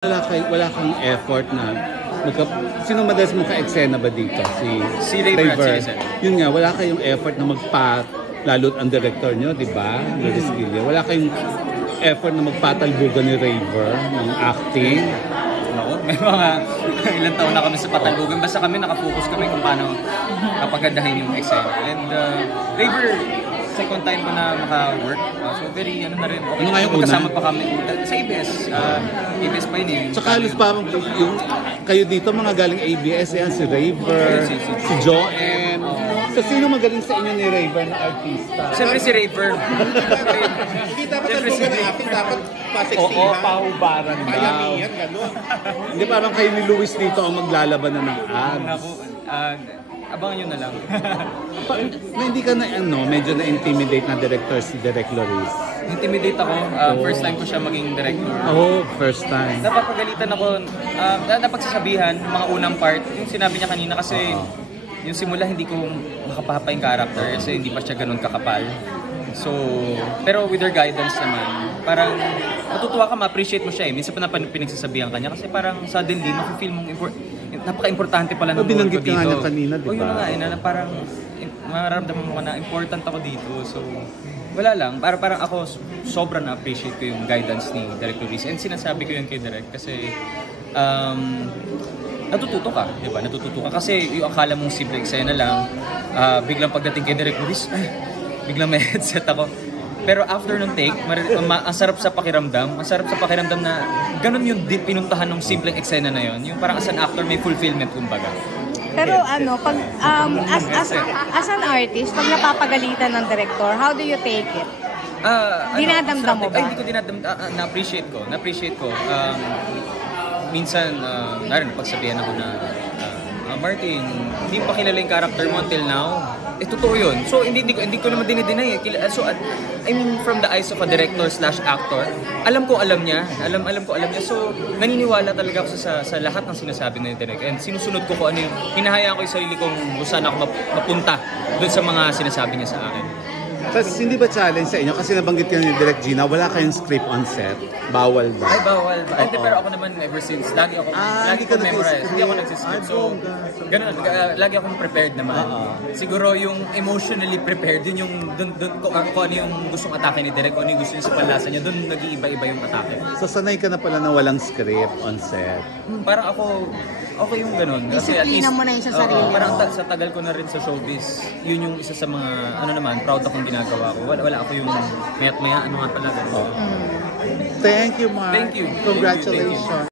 Wala kang effort na sino madalas mong ka-eksena ba dito? Si Raver at si Lizette. Yun nga, wala kayong effort na lalo't ang director nyo, di ba? Wala kayong effort na magpatalbugan ni Raver ng acting. Oo, may mga ilang taon na kami sa patalbugan. Basta kami nakafocus kami kung paano kapagandahin yung eksena. And Raver, second time ko na maka-work. So very na rin. Okay, ano nga yung una? Kasama pa kami sa ABS. ABS pa yun eh. Tsaka halos parang yung kayo dito mga galing ABS yan, si Raver, si Joanne. So sino magaling sa inyo ni Raver na artista? Siyempre si Raver. Hindi dapat talbugan ng acting, dapat paseksihan. Oo, pahubaran daw. Payamihan, gano'n. Hindi parang kayo ni Luis dito ang maglalaban na ng ads. Naku, abangan nyo na lang. Na hindi ka na medyo na-intimidate na director si Direk Loris. Intimidate ako. First time ko siya maging director. Oh, first time. Napapagalitan ako, napagsasabihan, mga unang part, yung sinabi niya kanina kasi yung simula hindi ko makapahapa yung character kasi hindi pa siya ganun kakapal. So, pero with her guidance naman, parang matutuwa ka, ma-appreciate mo siya eh. Minsan pa na pinagsasabihan kanya kasi parang suddenly, mafe-feel mong napaka-importante pala ng role ko dito. Binanggit ka nga niya kanina, di ba? O yun nga, na parang mararamdaman mo na important ako dito. So, wala lang. Parang ako, sobrang na-appreciate ko yung guidance ni Direk Loris. And sinasabi ko yun kay Direk kasi natututo ka, di ba? Natututo ka. Kasi yung akala mong simple eksena lang, biglang pagdating kay Direk Loris, biglang may headset ako. Pero after nung take, ang sarap sa pakiramdam. Ang sarap sa pakiramdam na ganun yung pinuntahan ng simpleng eksena na yon. Yung parang as an actor may fulfillment kumbaga. Pero pag as an artist, pag napapagalitan ng director, how do you take it? Dinadamdam mo ba? Hindi ko dinadamdam. Na-appreciate ko. Minsan, pagsabihan ako na, Martin, hindi pa kilala yung character mo until now. Totoo yun. So, hindi ko naman dinideny. So, I mean, from the eyes of a director/actor, alam ko alam niya. So, naniniwala talaga ako sa lahat ng sinasabi ng Direk. And sinusunod ko kung ano yung, hinahayaan ko yung sarili kong kung saan ako mapunta doon sa mga sinasabi niya sa akin. Tapos hindi ba challenge sa inyo? Kasi nabanggit ka ni Direk Gina, wala kayong script on set. Bawal ba? Ay, bawal ba? Hindi, pero ako naman ever since, lagi ko memorize. Hindi ako nagsiscript. So, ganun, lagi akong prepared naman. Siguro yung emotionally prepared, yun yung kung ano yung gustong atake ni Direk, kung ano yung gusto niya sa panlasa niya, doon nag-iiba-iba yung atake. So, sanay ka na pala na walang script on set? Parang ako, okay yung ganun. Kasi at least, mo na yun sa sarili. Parang sa tagal ko na rin sa showbiz, yun yung isa sa mga, proud akong ginagawa ko. Wala ako yung maya't maya, nga pala. Thank you, Mark. Thank you. Congratulations.